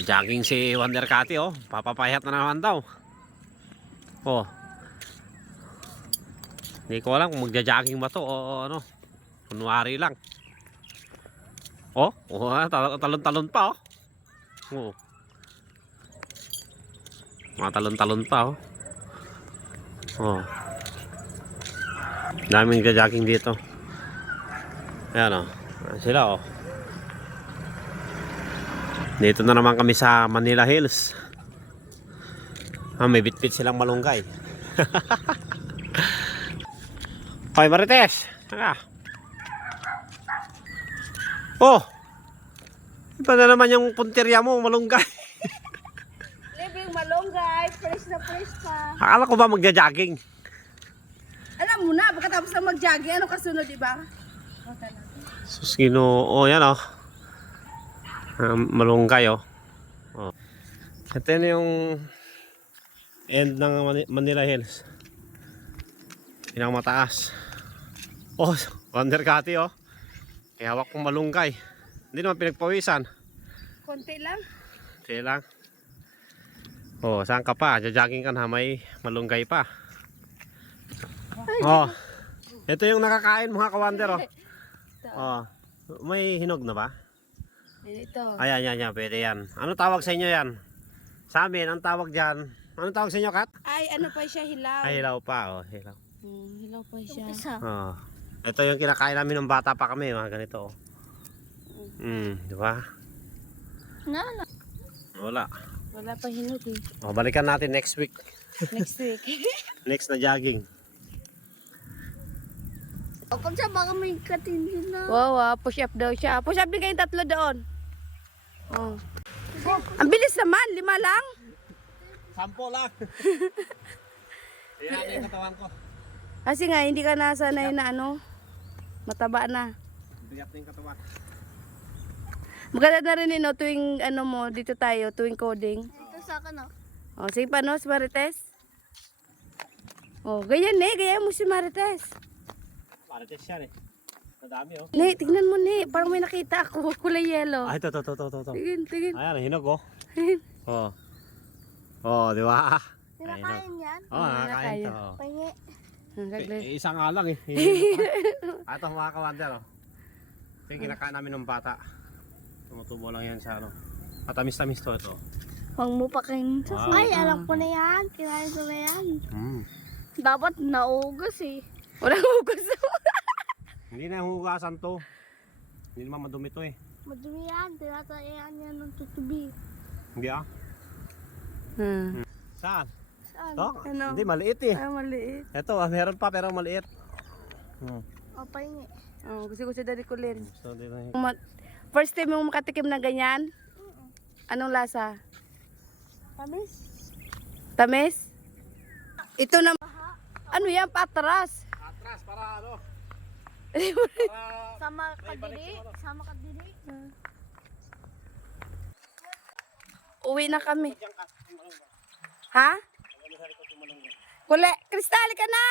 Jogging si Wonder Cathy, oh. Papapayat na naman daw. Oh. Hindi ko alam kung magja-jogging ba to o ano. Kunwari lang. Oh, talon-talon pa, oh. Oh. Mga talon-talon pa, oh. Oh. Daming nagja-jogging dito. Ayan, oh. Ayan sila, oh. Dito na naman kami sa Manila Hills. May bitbit silang malunggay. Hoy, Marites. Saka. Oh. Iba na naman yung puntirya mo, malunggay. Living malunggay, fresh na fresh pa. Akala ko ba magja-jogging? Alam mo na, pagkatapos na mag-jogging, ano kasunod, diba? Sus, Ginoo. Oh, yan, oh. Malunggay, oh. Oh. Ito na yung end ng Manila Hills. Pinakamataas. Oh, Wonder Cathy, oh. May hawak kong malunggay. Hindi naman pinagpawisan. Konti lang. Sige lang. Oh, saan ka pa? Jogging ka na, may malunggay pa. Oh. Ito yung nakakain mga ka-Wonder, oh. Oh. May hinog na ba? Ito. Ayan, yan, pwede yan. Ano tawag sa inyo yan? Sa amin, ang tawag dyan. Ano tawag sa inyo, Kat? Ay, ano pa siya, hilaw. Ay, hilaw pa, oh. Hilaw. Hilaw pa siya. Oh. Ito yung kinakain namin nung bata pa kami, mga ganito, oh. Di ba? Wala. Wala pa hinog eh. Oh, balikan natin next week. Next week. Next na jogging. O, kung siya baka may katindi na. Wow, push up daw siya. Push up din kayong tatlo doon. Oh. Ang bilis naman, 5 lang. 10 lang. Yan yung katawan ko. Kasi nga, hindi ka nasanay na ano, mataba na. Bigat na yung katawan. Maganda na rin no, tuwing ano mo, dito tayo, tuwing coding. Ito sa akin, oh. O, sige pa no, si Marites. O, ganyan ganyan mo si Marites. Marites yan eh. Nadami, oh. Ne, tignan mo ne, parang may nakita ako, kulay yellow. Ay, ito. Tigin. Ayan, hinog, oh. Oh. Oh, di ba? Kinakain yan. Oh, nakakain to. Oh. Pahingi. Isa nga lang eh. Ito mga ka-Wonder, oh. Ito yung kinakain namin ng bata. Tumutubo lang yan sa ano. Matamis-tamis to ito. Huwag mo pa kain. Wow. Ay, alam ko na yan. Kinain ko na yan. Dapat naugas eh. Walang ugas. Hindi na hugasan to. Hindi naman madumi to eh. Madumi yan. Tinatayaan yan ng tutubi. Hindi ah. Saan? Saan? To? Ano? Hindi, maliit eh. Ay, maliit. Ito, meron pa pero maliit. O, pahingi. Oh, gusto dari ko rin. So, di ba? First time mo makatikim ng ganyan? Anong lasa? Tamis. Tamis? Ito na. Ano yan? Patras. Atras para ano? Sama ka diri. Sama ka diri. Uwi na kami. Ha? Kule, Kristali ka na!